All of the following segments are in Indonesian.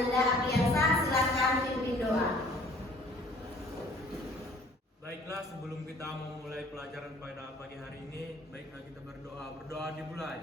Ananda Apriansa, silakan pimpin doa. Baiklah, sebelum kita memulai pelajaran pada pagi hari ini, baiklah kita berdoa. Berdoa dimulai.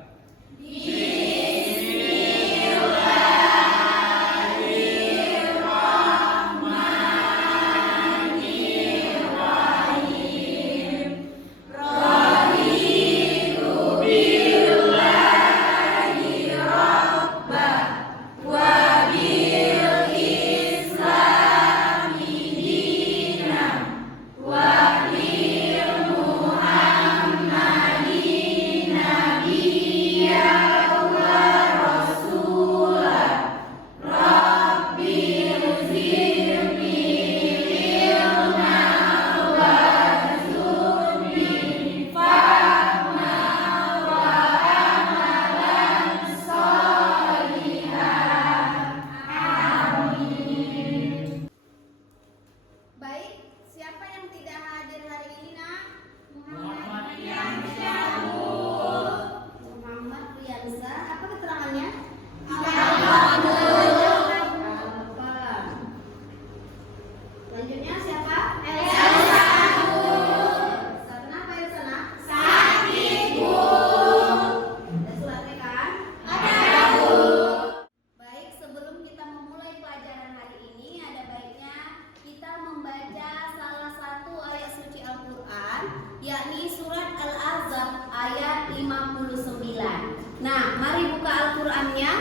Yakni surat Al-Ahzab ayat 59. Nah, mari buka Al-Qur'annya.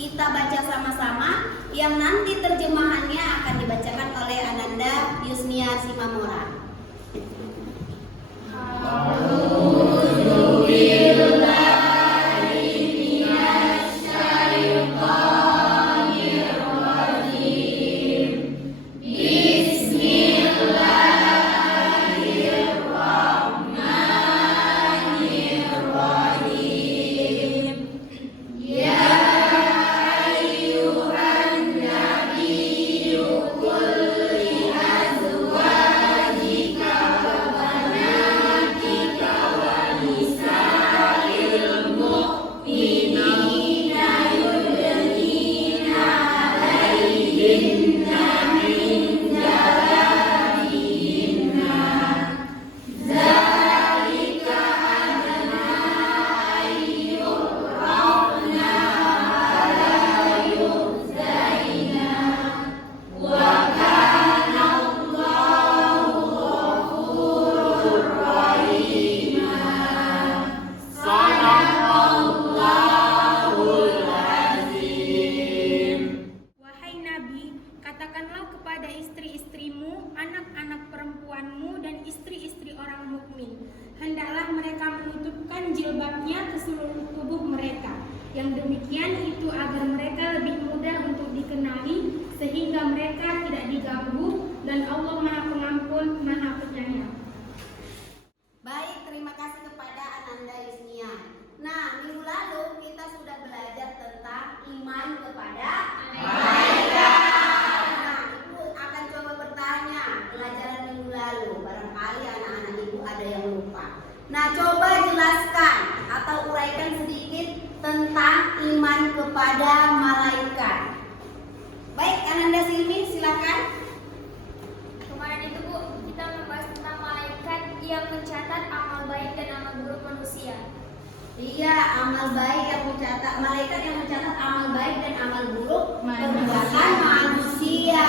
Kita baca sama-sama. Yang nanti terjemahannya akan dibacakan oleh Ananda Yusnia Simamora. Katakanlah kepada istri-istrimu, anak-anak perempuanmu, dan istri-istri orang mukmin, hendaklah mereka menutupkan jilbabnya ke seluruh tubuh mereka. Yang demikian itu agar mereka lebih mudah untuk dikenali, sehingga mereka tidak diganggu, dan Allah Maha Pengampun, Maha Penyayang. Baik, terima kasih kepada Ananda Yusnia. Nah, minggu lalu kita sudah belajar tentang iman kepada malaikat. Pelajaran minggu lalu, barangkali anak-anak ibu ada yang lupa. Nah, coba jelaskan atau uraikan sedikit tentang iman kepada malaikat. Baik, Ananda Silmi, silakan. Kemarin itu Bu, kita membahas tentang malaikat yang mencatat amal baik dan amal buruk manusia. Iya, amal baik yang mencatat, malaikat yang mencatat amal baik dan amal buruk perbuatan manusia.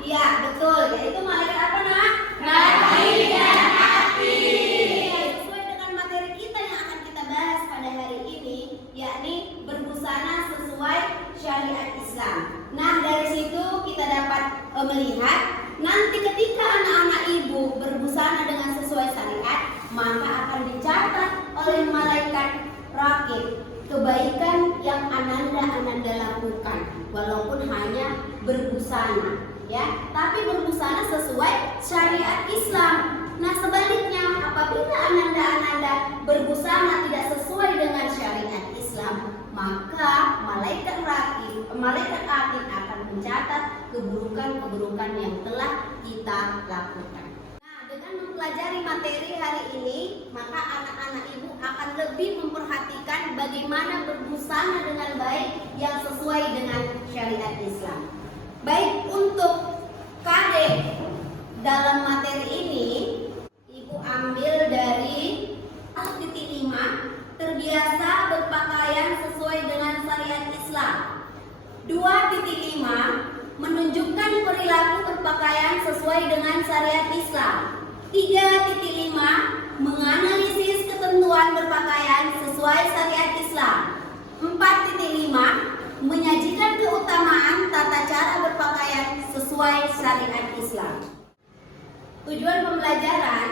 Iya, betul. Yaitu malaikat apa, Nak? Malaikat hati. Sesuai dengan materi kita yang akan kita bahas pada hari ini, yakni berbusana sesuai syariat Islam. Nah, dari situ kita dapat melihat nanti ketika anak-anak ibu berbusana dengan sesuai syariat, maka akan dicatat oleh malaikat rakib kebaikan yang Ananda lakukan, walaupun hanya berbusana, ya, tapi berbusana sesuai syariat Islam. Nah, sebaliknya apabila Ananda berbusana tidak sesuai dengan syariat Islam, maka malaikat rakib akan mencatat keburukan-keburukan yang telah kita lakukan. Nah, dengan mempelajari materi hari ini, maka anak-anak ibu akan lebih memperhatikan bagaimana berbusana dengan baik yang sesuai dengan syariat Islam. Baik, untuk KD dalam materi ini Ibu ambil dari 1.5, terbiasa berpakaian sesuai dengan syariat Islam. 2.5, menunjukkan perilaku berpakaian sesuai dengan syariat Islam. 3.5, menganalisis ketentuan berpakaian sesuai syariat Islam. 4.5, menyajikan keutamaan tata cara berpakaian sesuai syariat Islam. Tujuan pembelajaran: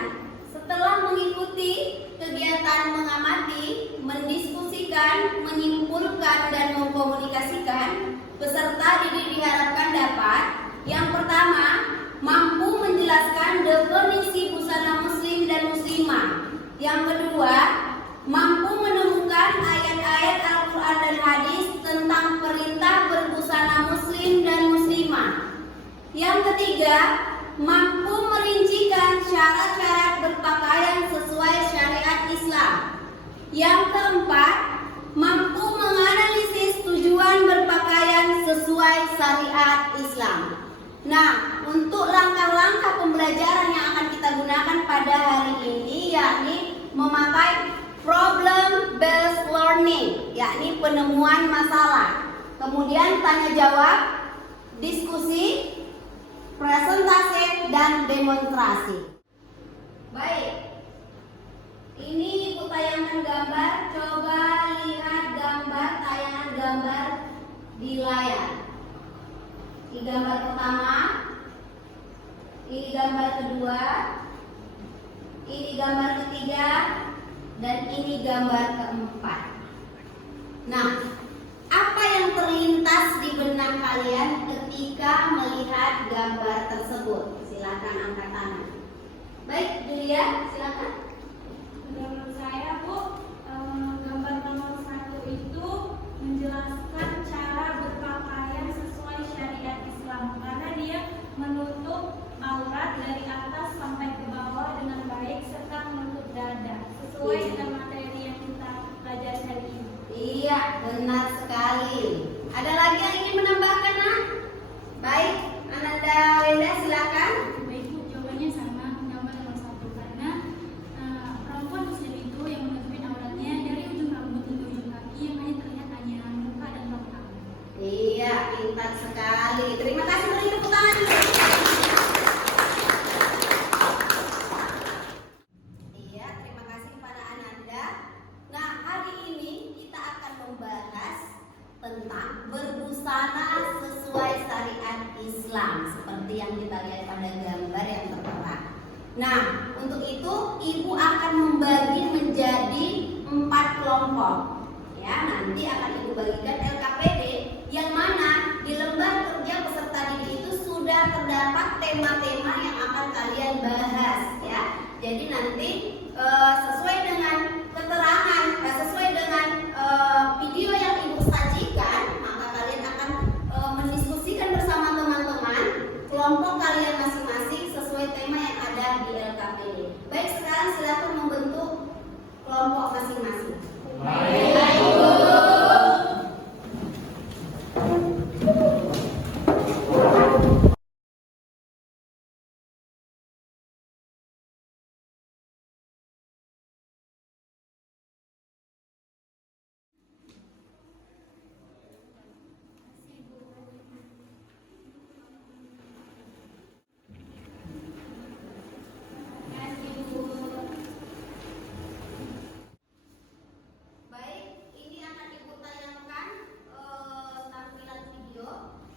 setelah mengikuti kegiatan mengamati, mendiskusikan, menyimpulkan, dan mengkomunikasikan, peserta didik diharapkan dapat: yang pertama, mampu menjelaskan definisi busana muslim dan muslimah. Yang kedua, mampu menemukan ayat-ayat Al-Quran dan hadis tentang perintah berbusana muslim dan muslimah. Yang ketiga, mampu merincikan syarat-syarat berpakaian sesuai syariat Islam. Yang keempat, mampu menganalisis tujuan berpakaian sesuai syariat Islam. Nah, untuk langkah-langkah pembelajaran yang akan kita gunakan pada hari ini yakni memakai problem based learning, yakni penemuan masalah. Kemudian tanya jawab, diskusi, presentasi, dan demonstrasi. Baik, ini Ibu tayangkan gambar. Coba lihat gambar, tayangan gambar di layar. Ini gambar pertama, ini gambar kedua, ini gambar ketiga, dan ini gambar keempat. Nah, apa yang terlintas di benak kalian ketika melihat gambar tersebut? Silakan angkat tangan. Baik, Julia, silakan. Menurut saya, Bu, gambar nomor 1 itu menjelaskan cara berpakaian sesuai syariat Islam, karena dia menutup aurat dari atas sampai ke bawah dengan baik serta menutup dada sesuai dengan materi yang kita pelajari hari ini. Iya, benar sekali. Ada lagi yang ingin menambahkan, Nak? Baik, Ananda Wenda, silakan. Baik, Bu, jawabannya sama, gambar nomor 1, karena perempuan muslim itu yang menutupi auratnya dari ujung rambut hingga ujung kaki, yang hanya terlihat hanya muka dan rambut. Iya, pintar sekali. Terima kasih, beri tepuk tangan. Iya, terima kasih kepada Ananda. Nah, hari ini kita akan membahas tentang berbusana sesuai syariat Islam, seperti yang kita lihat pada gambar yang tertera. Nah, untuk itu Ibu akan membagi menjadi 4 kelompok. Ya, nanti akan Ibu bagikan LKPD, yang mana di lembar kerja peserta didik itu sudah terdapat tema-tema yang akan kalian bahas. Ya, jadi nanti sesuai dengan keterangan, sesuai dengan video yang Ibu sajikan, maka kalian akan mendiskusikan bersama teman-teman kelompok kalian masing-masing sesuai tema yang ada di LKPD. Baik, sekarang silakan membentuk kelompok masing-masing. Baik, ini akan Ibu tayangkan tampilan video.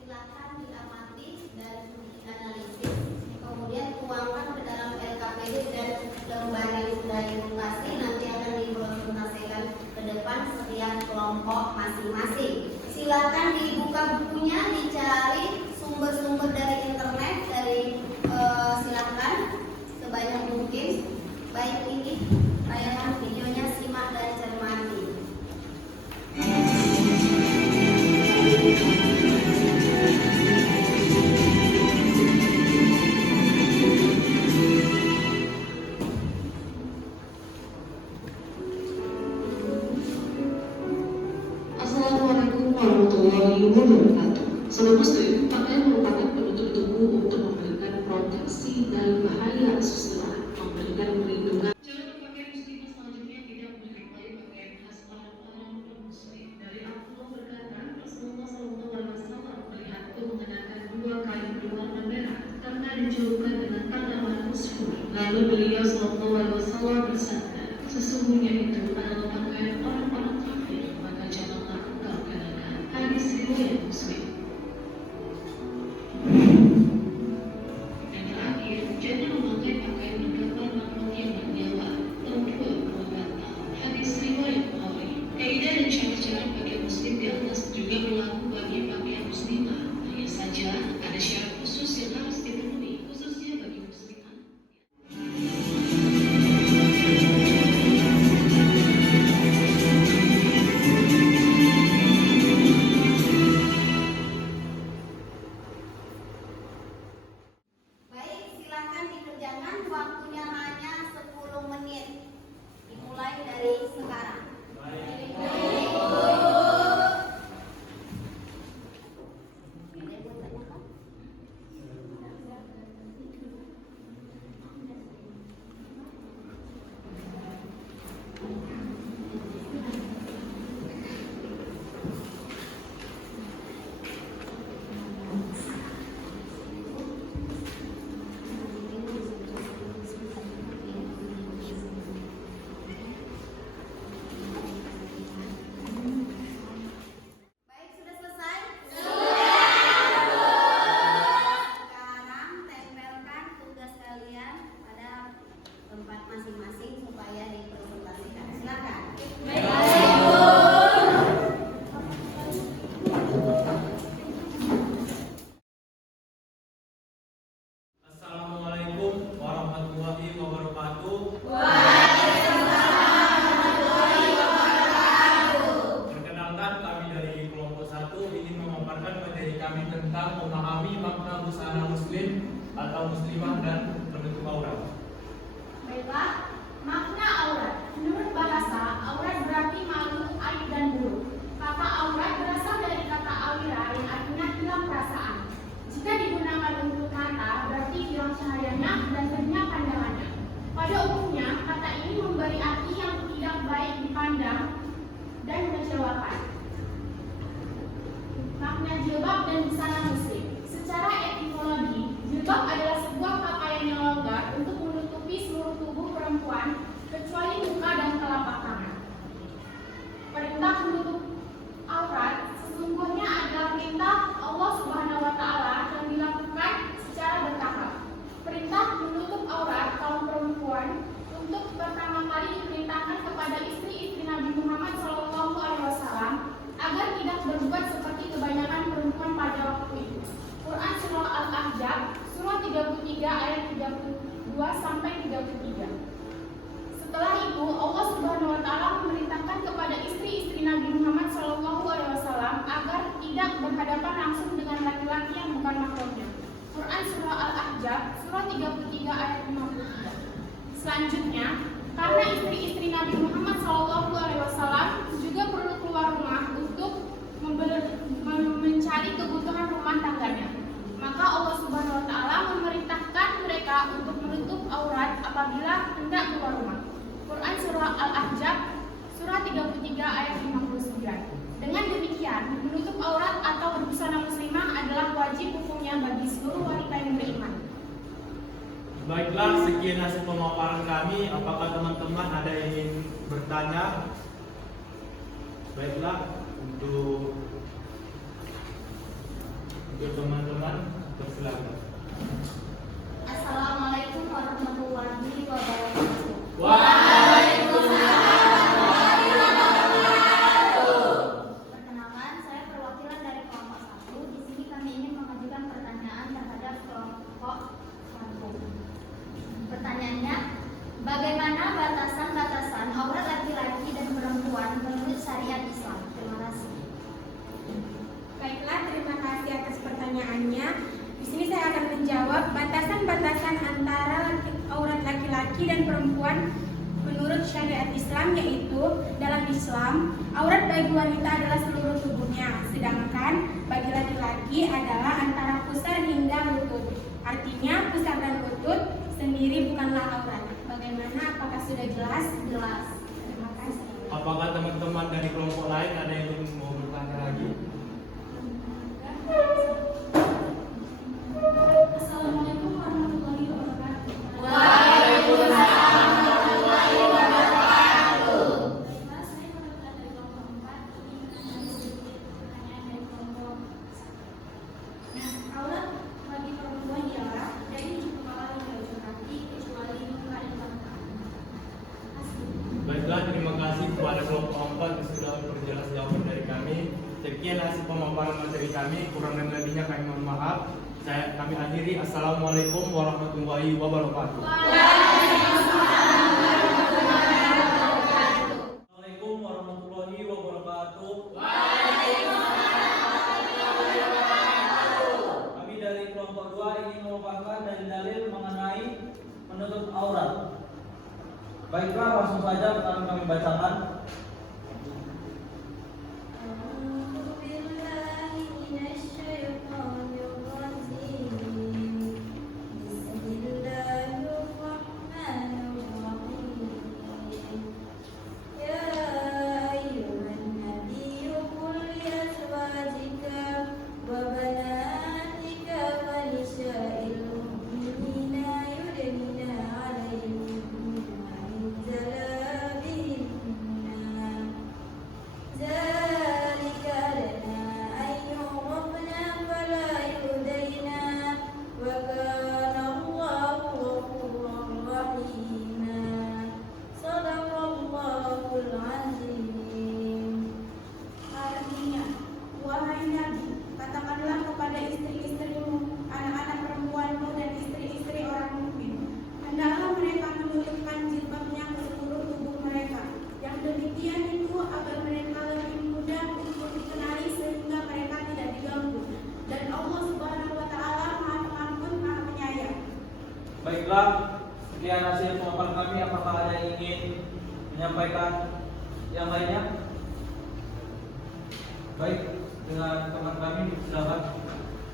Silakan diamati dan dianalisis. Kemudian tuangkan ke dalam LKPD dan lembar yang sudah Ibu kasih. Nanti akan dipresentasikan ke depan setiap kelompok masing-masing. Silakan dibuka bukunya, dicari sumber-sumber dari internet, silakan sebanyak mungkin. Baik, ini tayangan videonya, simak dan cermati. warahmatullahi wabarakatuh. Sobat Muslim, pakaian merupakan penutup tubuh untuk memberikan proteksi dari bahaya asusila, memberikan perlindungan. Cara berpakaian muslimah selanjutnya tidak menyerupai pakaian khas orang-orang non-muslim. Dari Abdullah berkata, Rasulullah SAW melihatku mengenakan 2 kain berwarna merah karena dijulukan dengan tanaman mushur. Lalu beliau SAW bersabda, sesungguhnya itu adalah pakaian orang-orang kafir, maka janganlah engkau kenakan. Hadis riwayat Muslim. Yang terakhir, jangan memakai pakaian bergambar makhluk yang bernyawa, perempuan, wanita. Hadis riwayat Bukhari. Kaidah dan syarat-syarat pakaian muslim di atas juga berlaku bagi pakaian muslimah. Hanya saja ada syarat khusus yang harus dipenuhi, khususnya bagi muslimah. Baik, silakan dikerjakan, waktunya hanya 10 menit. Dimulai dari sekarang. Baik, sudah selesai? Sekarang tempelkan tugas kalian pada tempat masing-masing supaya dipresentasikan. Silakan. Assalamualaikum warahmatullahi wabarakatuh. Perkenalkan, kami dari kelompok 1 ingin memaparkan materi kami tentang memahami makna busana muslim atau muslimah dan penutup aurat. Baiklah, makna aurat. Menurut bahasa, aurat berarti malu, aib dan buruk. Kata aurat berasal dari kata awira yang artinya hilang perasaan. Jika digunakan untuk kata, berarti hilang cahayanya dan ternyata pandangannya. Pada umumnya, kata ini memberi arti yang tidak baik dipandang dan mengecewakan. Makna jilbab dan busana muslim. Secara etimologi, jilbab adalah sebuah pakaian yang longgar untuk menutupi seluruh tubuh perempuan kecuali muka dan telapak tangan. Perintah menutup aurat sesungguhnya adalah perintah Allah Subhanahu wa Ta'ala yang dilakukan secara bertahap. Perintah menutup aurat kaum perempuan untuk pertama kali diperintahkan kepada istri-istri Nabi Muhammad SAW agar tidak berbuat seperti kebanyakan perempuan pada waktu itu. Quran Surah Al-Ahzab, Surah 33 ayat 32 sampai 33. Setelah itu, Allah Subhanahu wa Ta'ala memerintahkan kepada istri-istri Nabi Muhammad SAW agar tidak berhadapan langsung dengan laki-laki yang bukan mahramnya. Quran Surah Al-Ahzab, Surah 33 ayat 53. Selanjutnya, karena istri-istri Nabi Muhammad SAW juga perlu keluar rumah untuk mencari kebutuhan rumah tangganya, maka Allah Subhanahu wa Ta'ala memerintahkan mereka untuk menutup aurat apabila hendak keluar rumah. Quran Surah Al-Ahzab, Surah 33 ayat 59. Dengan demikian, menutup aurat atau busana muslimah adalah wajib hukumnya bagi seluruh wanita yang beriman. Baiklah, sekian hasil pemaparan kami. Apakah teman-teman ada yang ingin bertanya? Baiklah, untuk teman-teman, persilakan. Assalamualaikum warahmatullahi wabarakatuh. Perkenalkan, saya perwakilan dari kelompok 1. Di sini kami ingin mengajukan pertanyaan terhadap kelompok 1. Pertanyaannya, bagaimana batasan-batasan aurat laki-laki dan perempuan menurut syariat Islam? Terima kasih. Baiklah, terima kasih atas pertanyaannya. Di sini saya akan menjawab batasan-batasan antara aurat laki-laki dan perempuan Islam, aurat bagi wanita adalah seluruh tubuhnya, sedangkan bagi laki-laki adalah antara pusar hingga lutut. Artinya pusar dan lutut sendiri bukanlah aurat. Bagaimana? Apakah sudah jelas? Jelas. Terima kasih. Apakah teman-teman dari kelompok lain ada yang mau bertanya lagi? Assalamualaikum warahmatullahi wabarakatuh. Waalaikumsalam warahmatullahi wabarakatuh. Baiklah, saya perwakilan dari kelompok 4 ini menanyakan sedikit pertanyaan dari kelompok 1. Nah, aurat bagi perempuan ialah dari ujung kepala hingga ujung kaki kecuali muka dan mata. Baiklah, terima kasih kepada kelompok 4 yang sudah memperjelas jawaban dari kami. Sekian hasil pemaparan materi kami, kurang dan lebihnya kami mohon maaf. Kami akhiri. Assalamualaikum warahmatullahi wabarakatuh. Assalamualaikum warahmatullahi wabarakatuh. Kami dari kelompok 2 ingin memaparkan dalil-dalil mengenai menutup aurat. Baiklah, langsung saja akan kami bacakan. Artinya, wahai Nabi, katakanlah kepada istri-istrimu, anak-anak perempuanmu dan istri-istri orang mukmin, hendaklah mereka menutupkan jilbabnya ke seluruh tubuh mereka. Yang demikian itu agar mereka lebih mudah untuk dikenali sehingga mereka tidak diganggu. Dan Allah Subhanahu wa taala Maha Pengampun, Maha Penyayang. Baiklah, sekian hasil pemaparan kami. Apakah ada yang ingin menyampaikan yang lainnya? Baik, dengan teman kami silakan.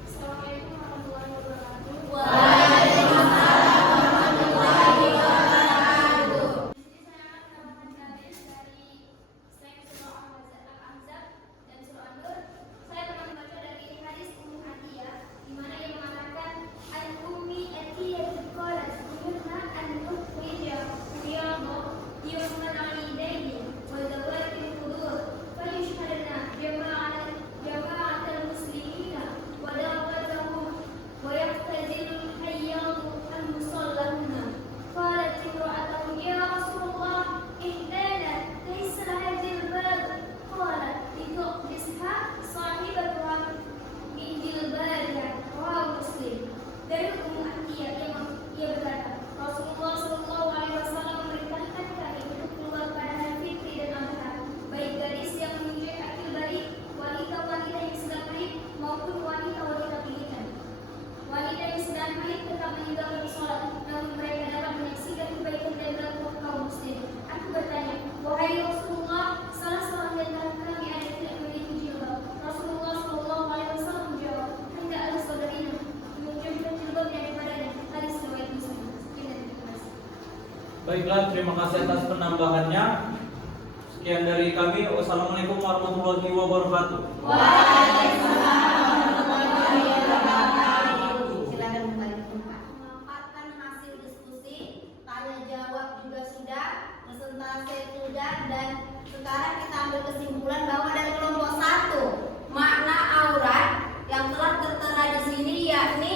Assalamualaikum warahmatullahi wabarakatuh. Waalaikumsalam warahmatullahi wabarakatuh. Di sini saya akan menambahkan hadis dari selain surah Al-Ahzab dan surah An-Nur. Saya akan membaca dari hadis Ummu Atiyah di mana ia mengatakan Al-Ummi Atiyah qalat umirna an nukhrija riyadha yawman 'idaini wa dawatil qudur fa yushhadna jama'atal muslimina wa da'watahum wa yaqtadil hayyadu al-musallahuna. Qalat imra'atun ya Rasulullah ihdana laysa laha jilbab. Qalat lituqdisha sahibatuha min jilbariha. Rawahu Muslim. Dari Ummu Atiyah ia berkata, Rasulullah Shallallahu Alaihi Wasallam memerintahkan kami untuk keluar pada hari Fitri dan Adha, baik gadis yang menyusui akil balik, wanita-wanita yang sedang haid maupun wanita-wanita pilihan. Wanita yang sedang haid tetap meninggalkan sholat, namun mereka dapat menyaksikan kebaikan dan berlaku kaum muslim. Aku bertanya, wahai Rasulullah, salah seorang di antara kami ada yang tidak memiliki jilbab. Rasulullah Shallallahu Alaihi Wasallam menjawab, hendaklah saudarinya menunjukkan jilbabnya daripadanya. Hadis riwayat Muslim. Sekian dan terima kasih. Baiklah, terima kasih atas penambahannya. Sekian dari kami. Wassalamualaikum warahmatullahi wabarakatuh. Silakan kembali ke tempat. Memaparkan hasil diskusi, tanya jawab juga sudah, presentasi sudah, dan sekarang kita ambil kesimpulan bahwa dari kelompok 1 makna aurat yang telah tertera di sini yakni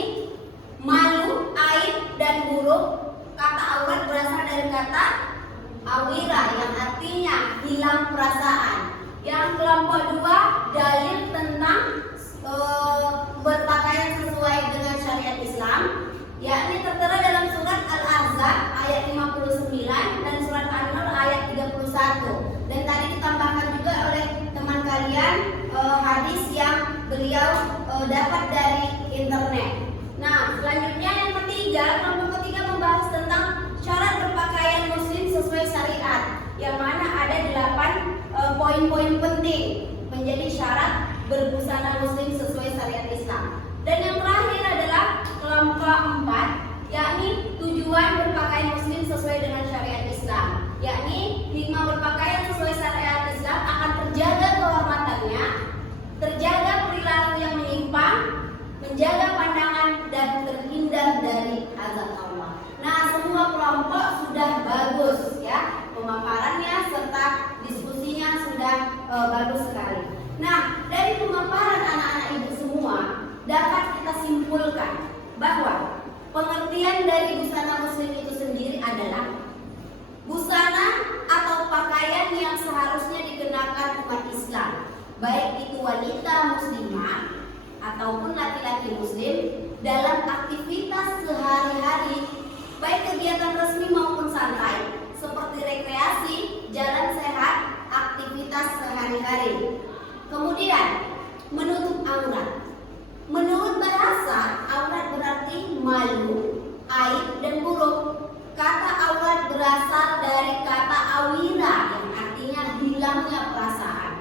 malu, aib, dan buruk. Kata aurat berasal dari kata awira yang artinya hilang perasaan. Yang kelompok 2 dalil tentang berpakaian sesuai dengan syariat Islam, yakni tertera dalam surat Al-Ahzab ayat 59 dan surat An-Nur ayat 31. Dan tadi ditambahkan juga oleh teman kalian hadis yang beliau dapat dari internet. Nah, selanjutnya yang ketiga, kelompok ketiga membahas tentang syarat berpakaian muslim sesuai syariat, yang mana ada 8 poin-poin penting menjadi syarat berbusana muslim sesuai syariat Islam. Dan yang terakhir adalah kelompok 4, yakni tujuan berpakaian muslim sesuai dengan syariat Islam, yakni hikmah berpakaian sesuai syariat Islam akan terjaga kehormatannya, terjaga perilaku yang menyimpang, menjaga pandangan dan terhindar dari azab Allah. Nah, semua kelompok sudah bagus ya, pemaparannya serta diskusinya sudah bagus sekali. Nah, dari pemaparan anak-anak ibu semua dapat kita simpulkan bahwa pengertian dari busana muslim itu sendiri adalah busana atau pakaian yang seharusnya dikenakan umat Islam, baik itu wanita muslimah ataupun laki-laki muslim dalam aktivitas sehari-hari, baik kegiatan resmi maupun santai seperti rekreasi, jalan sehat, aktivitas sehari-hari. Kemudian menutup aurat. Menurut bahasa, aurat berarti malu, aib, dan buruk. Kata aurat berasal dari kata awira yang artinya hilangnya perasaan.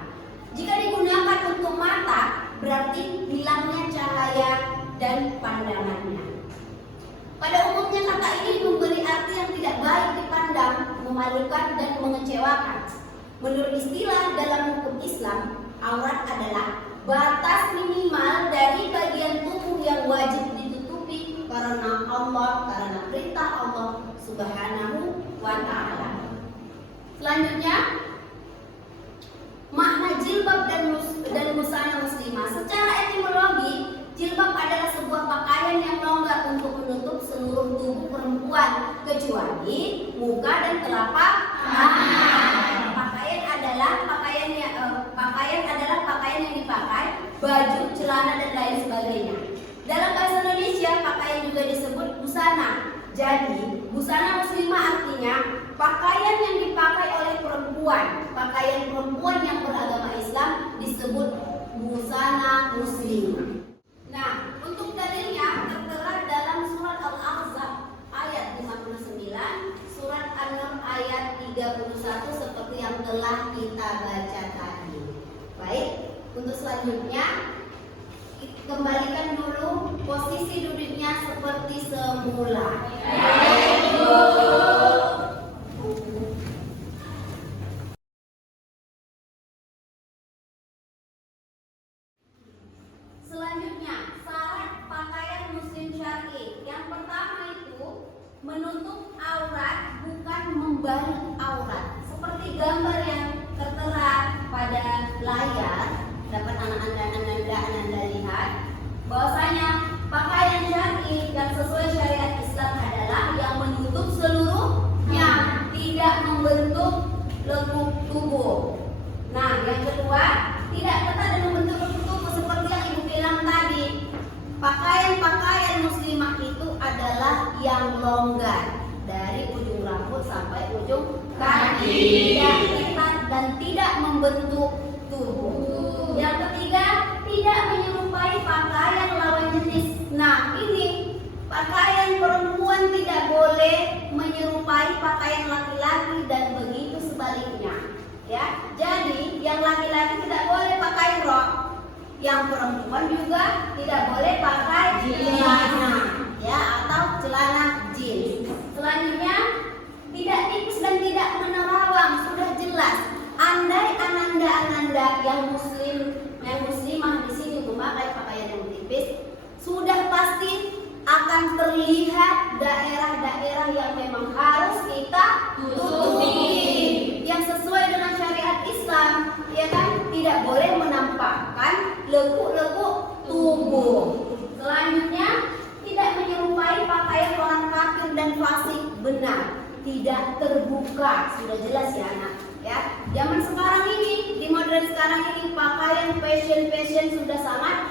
Jika digunakan untuk mata, berarti hilangnya cahaya dan pandangannya. Pada umumnya kata ini memberi arti yang tidak baik dipandang, memalukan, dan mengecewakan. Menurut istilah dalam hukum Islam, aurat adalah batas minimal dari bagian tubuh yang wajib ditutupi karena Allah, karena perintah Allah Subhanahu wa ta'ala. Selanjutnya, makna jilbab dan busana muslimah. Secara etimologi, jilbab adalah sebuah pakaian yang longgar untuk menutup seluruh tubuh perempuan kecuali muka dan telapak tangan. Pakaian adalah pakaian yang dipakai, baju, celana, dan lain sebagainya. Dalam bahasa Indonesia, pakaian juga disebut busana. Jadi, busana muslimah artinya pakaian yang dipakai oleh perempuan. Pakaian perempuan yang beragama Islam disebut busana muslimah. Nah, untuk dalilnya tertera dalam surat Al-Ahzab ayat 59, surat An-Nur ayat 31 seperti yang telah kita baca tadi. Baik, untuk selanjutnya kembalikan dulu posisi duduknya seperti semula. Selanjutnya, syarat pakaian muslim syar'i. Yang pertama itu menutup aurat, bukan membalik aurat. Seperti gambar yang tertera pada layar, dapat anda lihat bahwasanya pakaian syar'i yang sesuai syariat Islam adalah yang menutup seluruhnya, tidak membentuk lekuk tubuh. Nah, yang kedua, tidak ketat dan membentuk lekuk tubuh seperti yang ibu bilang tadi. Pakaian muslimah itu adalah yang longgar dari ujung rambut sampai ujung kaki, tidak ketat dan tidak membentuk tubuh. Yang ketiga, tidak menyerupai pakaian lawan jenis. Nah, ini pakaian perempuan tidak boleh menyerupai pakaian laki-laki dan begitu sebaliknya. Ya, jadi yang laki-laki tidak boleh pakai rok, yang perempuan juga tidak boleh pakai celana, ya, atau celana jeans. Selanjutnya, tidak tipis dan tidak menerawang, sudah jelas. Andai ananda yang muslimah di sini memakai pakaian yang tipis, sudah pasti akan terlihat daerah-daerah yang memang harus kita tutupi, yang sesuai dengan syariat Islam, ya kan? Tidak boleh menampakkan lekuk-lekuk tubuh. Selanjutnya, tidak menyerupai pakaian orang kafir dan fasik, benar, tidak terbuka, sudah jelas ya anak. Ya, zaman sekarang ini, di modern sekarang ini pakaian fashion sudah sangat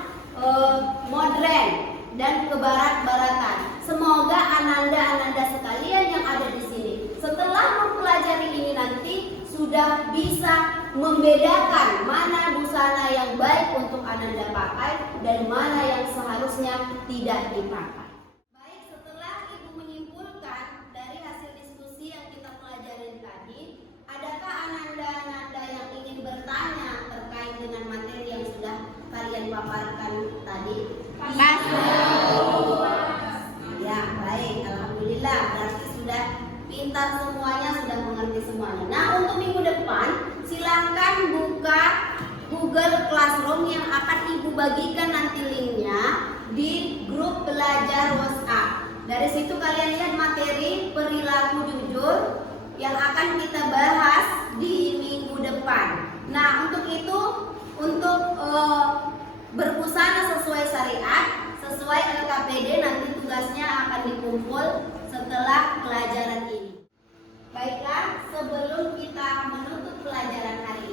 modern dan kebarat-baratan. Semoga ananda sekalian yang ada di sini setelah mempelajari ini nanti sudah bisa membedakan mana busana yang baik untuk ananda pakai dan mana yang seharusnya tidak dipakai. Baik, setelah ibu menyimpulkan dari hasil diskusi yang kita pelajari tadi, adakah ananda yang ingin bertanya paparkan tadi? Kasih. Ya, baik. Alhamdulillah. Berarti sudah pintar semuanya, sudah mengerti semuanya. Nah, untuk minggu depan, silakan buka Google Classroom yang akan Ibu bagikan nanti linknya di grup belajar WhatsApp. Dari situ kalian lihat materi perilaku jujur yang akan kita bahas di minggu depan. Nah, untuk itu, untuk berbusana sesuai syariat, sesuai LKPD, nanti tugasnya akan dikumpul setelah pelajaran ini. Baiklah, sebelum kita menutup pelajaran hari